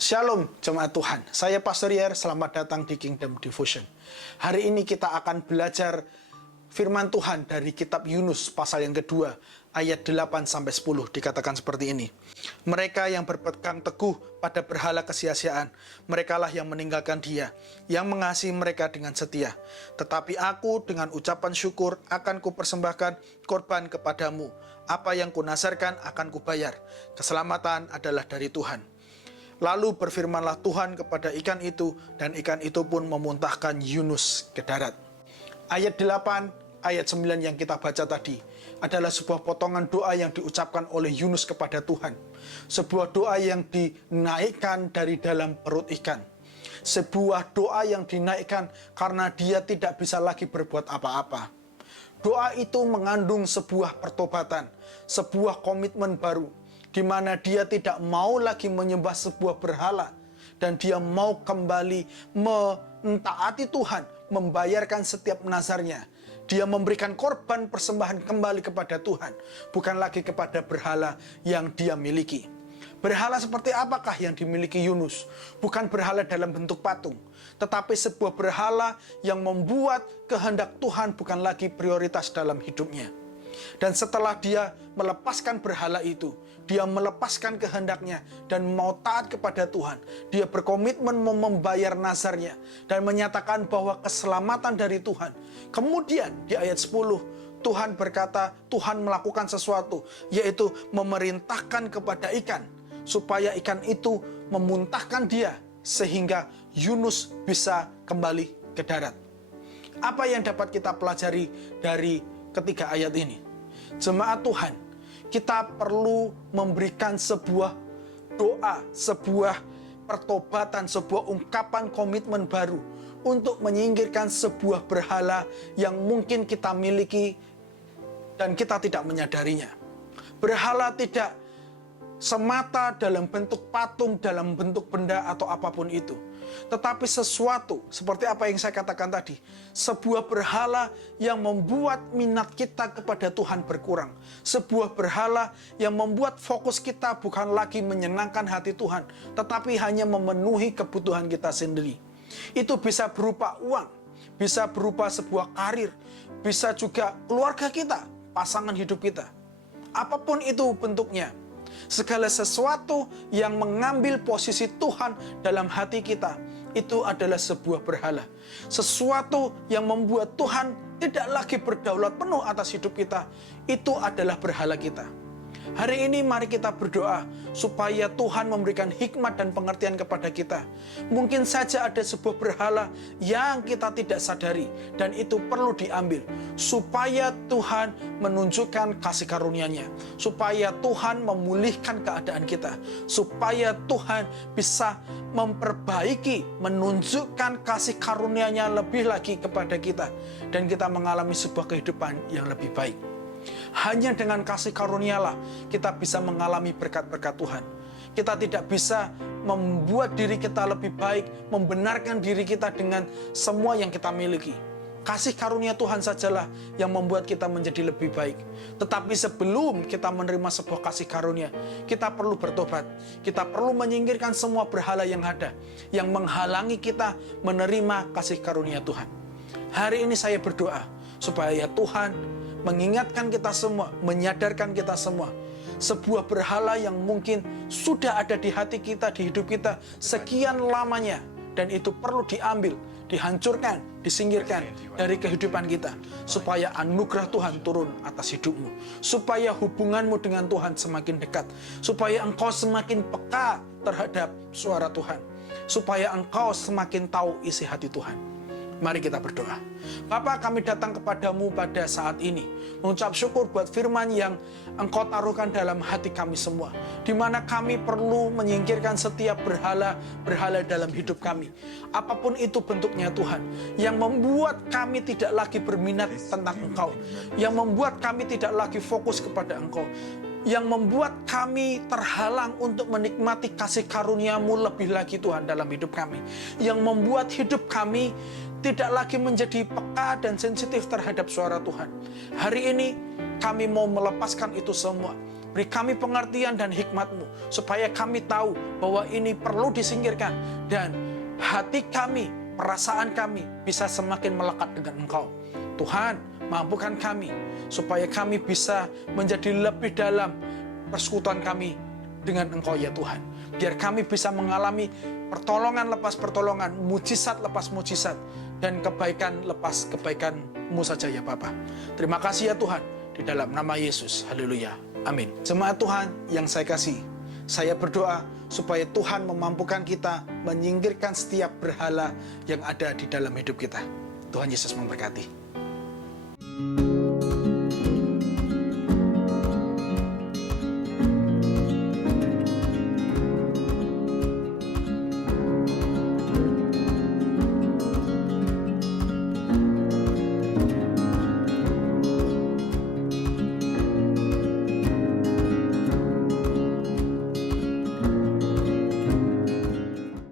Shalom jemaat Tuhan, saya Pastor Yer, selamat datang di Kingdom Devotion. Hari ini kita akan belajar firman Tuhan dari kitab Yunus pasal yang kedua, ayat 8-10 dikatakan seperti ini. Mereka yang berpegang teguh pada berhala kesia-siaan, merekalah yang meninggalkan Dia, yang mengasihi mereka dengan setia. Tetapi aku dengan ucapan syukur akan kupersembahkan korban kepadamu. Apa yang kunasarkan akan kubayar. Keselamatan adalah dari Tuhan. Lalu berfirmanlah Tuhan kepada ikan itu, dan ikan itu pun memuntahkan Yunus ke darat. Ayat 8, ayat 9 yang kita baca tadi adalah sebuah potongan doa yang diucapkan oleh Yunus kepada Tuhan. Sebuah doa yang dinaikkan dari dalam perut ikan. Sebuah doa yang dinaikkan karena dia tidak bisa lagi berbuat apa-apa. Doa itu mengandung sebuah pertobatan, sebuah komitmen baru, di mana dia tidak mau lagi menyembah sebuah berhala, dan dia mau kembali mentaati Tuhan, membayarkan setiap nazarnya. Dia memberikan korban persembahan kembali kepada Tuhan, bukan lagi kepada berhala yang dia miliki. Berhala seperti apakah yang dimiliki Yunus? Bukan berhala dalam bentuk patung, tetapi sebuah berhala yang membuat kehendak Tuhan bukan lagi prioritas dalam hidupnya. Dan setelah dia melepaskan berhala itu, dia melepaskan kehendaknya dan mau taat kepada Tuhan. Dia berkomitmen mau membayar nazarnya dan menyatakan bahwa keselamatan dari Tuhan. Kemudian di ayat 10, Tuhan berkata, Tuhan melakukan sesuatu, yaitu memerintahkan kepada ikan, supaya ikan itu memuntahkan dia, sehingga Yunus bisa kembali ke darat. Apa yang dapat kita pelajari dari ketiga ayat ini? Jemaat Tuhan, kita perlu memberikan sebuah doa, sebuah pertobatan, sebuah ungkapan komitmen baru untuk menyingkirkan sebuah berhala yang mungkin kita miliki dan kita tidak menyadarinya. Berhala tidak semata dalam bentuk patung, dalam bentuk benda atau apapun itu, tetapi sesuatu seperti apa yang saya katakan tadi, sebuah berhala yang membuat minat kita kepada Tuhan berkurang, sebuah berhala yang membuat fokus kita bukan lagi menyenangkan hati Tuhan, tetapi hanya memenuhi kebutuhan kita sendiri. Itu bisa berupa uang, bisa berupa sebuah karir, bisa juga keluarga kita, pasangan hidup kita, apapun itu bentuknya. Segala sesuatu yang mengambil posisi Tuhan dalam hati kita, itu adalah sebuah berhala. Sesuatu yang membuat Tuhan tidak lagi berdaulat penuh atas hidup kita, itu adalah berhala kita. Hari ini mari kita berdoa supaya Tuhan memberikan hikmat dan pengertian kepada kita. Mungkin saja ada sebuah berhala yang kita tidak sadari, dan itu perlu diambil supaya Tuhan menunjukkan kasih karunia-Nya, supaya Tuhan memulihkan keadaan kita, supaya Tuhan bisa memperbaiki, menunjukkan kasih karunia-Nya lebih lagi kepada kita, dan kita mengalami sebuah kehidupan yang lebih baik. Hanya dengan kasih karunialah kita bisa mengalami berkat-berkat Tuhan. Kita tidak bisa membuat diri kita lebih baik, membenarkan diri kita dengan semua yang kita miliki. Kasih karunia Tuhan sajalah yang membuat kita menjadi lebih baik. Tetapi sebelum kita menerima sebuah kasih karunia, kita perlu bertobat. Kita perlu menyingkirkan semua berhala yang ada, yang menghalangi kita menerima kasih karunia Tuhan. Hari ini saya berdoa supaya Tuhan mengingatkan kita semua, menyadarkan kita semua, sebuah berhala yang mungkin sudah ada di hati kita, di hidup kita sekian lamanya, dan itu perlu diambil, dihancurkan, disingkirkan dari kehidupan kita, supaya anugerah Tuhan turun atas hidupmu, supaya hubunganmu dengan Tuhan semakin dekat, supaya engkau semakin peka terhadap suara Tuhan, supaya engkau semakin tahu isi hati Tuhan. Mari kita berdoa. Bapa, kami datang kepadamu pada saat ini, mengucap syukur buat firman yang Engkau taruhkan dalam hati kami semua, di mana kami perlu menyingkirkan setiap berhala dalam hidup kami. Apapun itu bentuknya Tuhan, yang membuat kami tidak lagi berminat tentang Engkau, yang membuat kami tidak lagi fokus kepada Engkau, yang membuat kami terhalang untuk menikmati kasih karunia-Mu lebih lagi Tuhan dalam hidup kami, yang membuat hidup kami tidak lagi menjadi peka dan sensitif terhadap suara Tuhan. Hari ini kami mau melepaskan itu semua. beri kami pengertian dan hikmat-Mu, supaya kami tahu bahwa ini perlu disingkirkan, dan hati kami, perasaan kami bisa semakin melekat dengan Engkau. Tuhan, mampukan kami, supaya kami bisa menjadi lebih dalam persekutuan kami dengan Engkau ya Tuhan. Biar kami bisa mengalami pertolongan lepas pertolongan, mujizat lepas mujizat, dan kebaikan lepas kebaikan-Mu saja ya Bapa. Terima kasih ya Tuhan, di dalam nama Yesus. Haleluya. Amin. Jemaat Tuhan yang saya kasih, saya berdoa supaya Tuhan memampukan kita menyingkirkan setiap berhala yang ada di dalam hidup kita. Tuhan Yesus memberkati.